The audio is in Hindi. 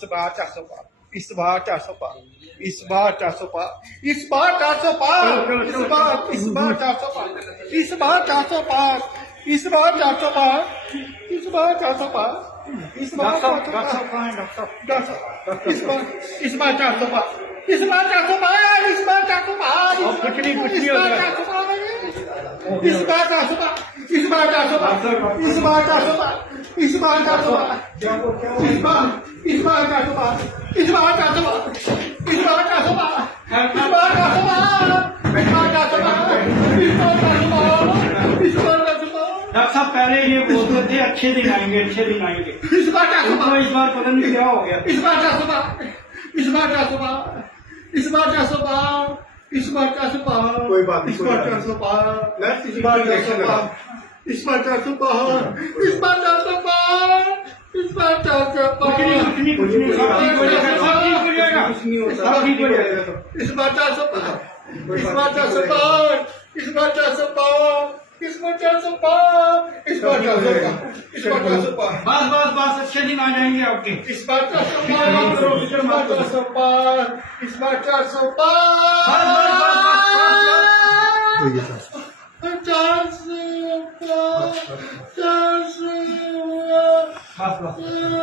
इस बार 400 पार, इस बार 400 पार, इस बार 400 पार, इस बार 400 पार, इस बार 400 पार, इस बार 400 पार, इस बार 400 पार, इस बार 400 पार, इस बार 400 पार, इस बार 400 पार, इस बार 400 पार, इस बार 400 पार, कुछ नहीं इस बार 400 पार, इस बार 400 पार, इस बार 400 पार, इस बार 400 पार, इस बार 400 पार, इस बार 400 पार, इस बार 400 पार, इस बार 400 पार, इस बार 400 पार, इस बार 400 पार, इस बार 400 पार, इस बार 400 पार, डॉक्टर साहब पहले ये बोलते थे अच्छे दिन आएंगे, अच्छे दिन आएंगे। इस बार 400 पार, इस बार पता नहीं क्या हो गया। इस बार 400 पार, इस बार 400 पार, इस बार 400 पार, इस बार 400 पार, कोई बात नहीं, इस बार 400 पार, नेक्स्ट इस बार 400 पार, इस बार 400 पार, इस बार 400 पार, इस बार 400 पार, कुछ नहीं सब ठीक हो जाएगा, सब ठीक हो जाएगा, कुछ नहीं होता, सब ठीक हो जाएगा। इस बार 400 पार, इस बार 400 पार, इस बार 400 पार, इस बार 400 पार, इस बार 400 पार, इस बार 400 पार, बस अच्छे दिन आ जाएंगे आपके। इस बार 400 पार, इस बार 400 पार, इस बार 400 पार, 400 पार, 400 बस